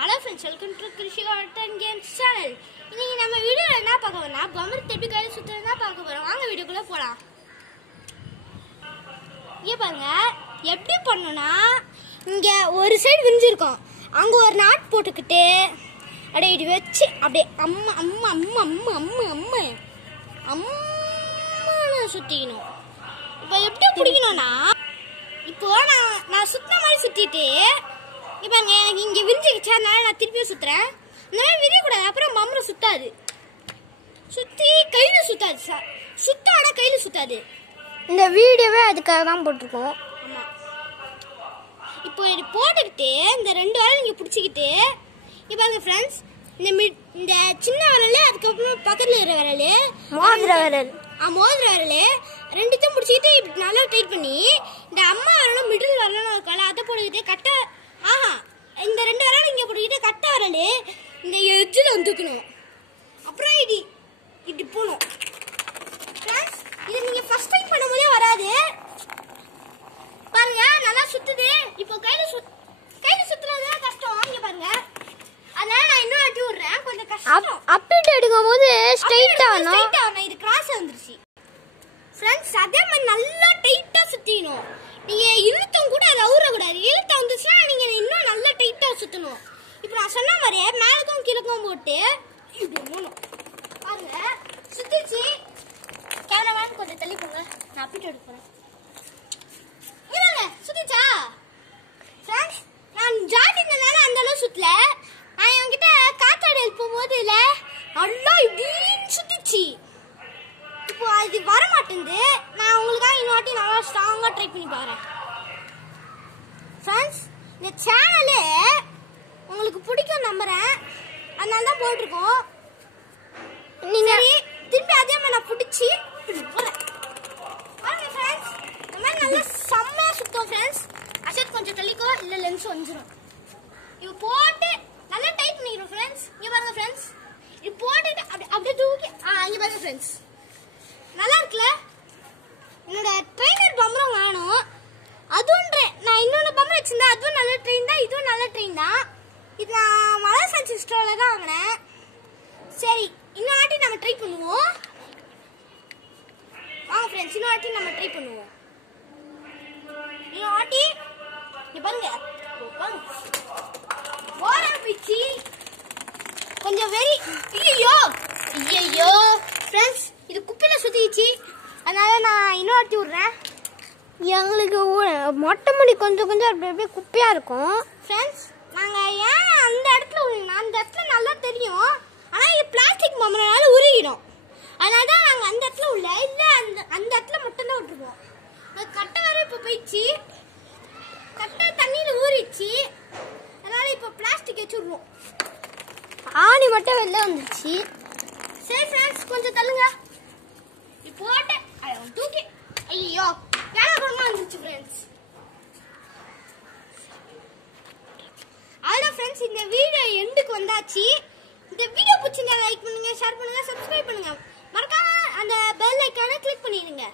Hello friends, welcome to Krishi Art and Games channel. இன்னைக்கு நம்ம வீடியோல என்ன பார்க்க போறோம்னா பம்பர் எப்படி கையில சுத்துறதா பார்க்க போறோம். வாங்க வீடியோக்குள்ள போலாம். இங்க பாருங்க எப்படி பண்ணனும்னா இங்க ஒரு சைடு விஞ்சிருக்கும். அங்க ஒரு நாட் போட்டுக்கிட்டு அப்படியே இது வச்சு அப்படியே அம்மா அம்மா அம்மா அம்மா அம்மா அம்மா அம்மா சுத்திக்கணும். இப்போ எப்படி பிடிக்கணும்னா இப்போ நான் சுத்தின மாதிரி சுத்திட்டு இங்க பாருங்க எனக்கு இங்க விரிஞ்சிருச்சு அதனால நான் திருப்பியும் சுத்துறேன். இந்த மாதிரி விரியக்கூடாது, அப்புறம் பம்பரம் சுத்தாது. சுத்தி கையில சுத்தாது சார், சுத்தானா கையில சுத்தாது. இந்த வீடியோவே அதுக்காக தான் போட்டிருக்கோம். ஆமா, இப்போ இது போட்டுக்கிட்டு இந்த ரெண்டு விரல் நீங்க பிடிச்சிக்கிட்டு இப்போ பாருங்க ஃப்ரெண்ட்ஸ், இந்த சின்ன விரல் அதுக்கப்புறம் பக்கத்துல இருக்கிற விரல் மோதிர விரல் மோதிர விரல் ரெண்டுத்தையும் பிடிச்சிக்கிட்டு இப்படி நல்லா டைட் பண்ணி இந்த அம்மா விரலும் மிடில் விரலும் இருக்கால அதை போட்டுக்கிட்டு கட்ட இந்த ரெண்டு விரலும் இங்க போட்டுக்கிட்டு கட்ட விரல் இந்த எட்ஜில் வந்துக்கணும். அப்புறம் இப்படி போகணும். இது நீங்க ஃபர்ஸ்ட் டைம் பண்ணும்போதே வராது. பாருங்க நல்லா சுத்துது. இப்போ கையில சுத்துறது கஷ்டம். இங்க பாருங்க, அதனால நான் இன்னும் அடி விடுறேன், கொஞ்சம் கஷ்டம். அப்டேட் எடுக்கும்போது ஸ்ட்ரைட்டா வரணும். இது கிராஸ் வந்துருச்சு ஃப்ரெண்ட்ஸ். அதே மாதிரி நல்லா டைட்டா சுத்திடணும். நீங்க இழுத்தம் கூட அதை ஊறக்கூடாது. இழுத்தம் வந்துச்சுன்னா நீங்க இன்னும் நல்லா டைட்டா சுத்தணும். இப்போ நான் சொன்ன மாதிரியே மேலுக்கும் கீழக்கும் போட்டு இப்படி மூணும். பாருங்க சுத்திச்சு. கேமராமேன் கொஞ்சம் தள்ளி போங்க, நான் அப்டேட் எடுக்க போறேன். சுத்திச்சா ஃப்ரெண்ட்ஸ்? நான் ஜாட்டினால அந்த அளவு சுத்தல. நான் என்கிட்ட காத்தாடி எழுப்பும் போது இல்ல நல்லா இப்படின்னு சுத்திச்சு. இப்போ அது வர மாட்டேங்குது. நான் உங்களுக்காக இன்னொரு நல்லா ஸ்ட்ராங்கா ட்ரை பண்ணி பாக்குறேன் ஃப்ரெண்ட்ஸ். இந்த சேனலு உங்களுக்கு பிடிக்கும் நம்புறேன், அதனால தான் போட்டிருக்கோம். நீங்க திரும்பி அதே மாதிரி நான் பிடிச்சி போறேன். ஃப்ரெண்ட்ஸ் இந்த மாதிரி நல்லா செம்மையா சுத்தம் ஃப்ரெண்ட்ஸ். அசட் கொஞ்சம் தள்ளிக்கோ, இல்ல லென்ஸ் வந்துடும். இப்போ போட்டு நல்லா டைட் பண்ணிக்கிறோம் ஃப்ரெண்ட்ஸ். இங்க பாருங்க ஃப்ரெண்ட்ஸ், இது போட்டுட்டு அப்படியே தூக்கி இங்க பாருங்க ஃப்ரெண்ட்ஸ், நல்லா இருக்குல்ல? என்னோட ட்ரெயினர் பம்பரம் வேணும். அதுவும் நான் இன்னொன்று பம்பரம் வச்சிருந்தேன், அதுவும் நல்ல ட்ரெயின் தான், இதுவும் நல்ல ட்ரெயின் தான். இது நான் மலை சயின்ஸ் ஸ்டோரில் தான் வாங்கினேன். சரி, இன்னொரு வாட்டி நம்ம ட்ரை பண்ணுவோம். வாங்க ஃப்ரெண்ட்ஸ், இன்னொரு வாட்டி நம்ம ட்ரை பண்ணுவோம். இன்னொரு வாட்டி இங்க பாருங்க, ஓர பிச்சு கொஞ்சம் வெரி ஐயோ ஐயோ ஃப்ரெண்ட்ஸ், இது குப்பில சுத்திச்சு, அதனால நான் இன்னொரு வாட்டி விடுறேன். எங்களுக்கு மொட்டை மணி கொஞ்சம் கொஞ்சம் அப்படியே குப்பையா இருக்கும் ஃப்ரெண்ட்ஸ். நாங்க ஏன் அந்த இடத்துல விடுறோம்னா அந்த இடத்துல நல்லா தெரியும், ஆனா இது பிளாஸ்டிக் பம்பரனால உருகிடும். அதனால தான் நாங்க அந்த இடத்துல உள்ள இல்ல அந்த இடத்துல மட்டும் தான் விட்டுருவோம். கட்டை வர இப்ப போயிடுச்சு, கட்டை தண்ணியில ஊறிச்சு, அதனால இப்ப பிளாஸ்டிக் வச்சு விடுவோம். ஆணி மட்டும் வெளில வந்துருச்சு. சரி ஃப்ரெண்ட்ஸ், கொஞ்சம் தள்ளுங்க. போட்டு தூக்கி ஐயோ கேமரா வந்துருச்சு ஃப்ரெண்ட்ஸ். அவ்வளோ ஃப்ரெண்ட்ஸ், இந்த வீடியோ எண்டுக்கு வந்தாச்சு. இந்த வீடியோ பிடிச்சிருந்தா லைக் பண்ணுங்க, ஷேர் பண்ணுங்க, சப்ஸ்கிரைப் பண்ணுங்க. மறக்காம அந்த பெல் ஐக்கானை கிளிக் பண்ணிடுங்க.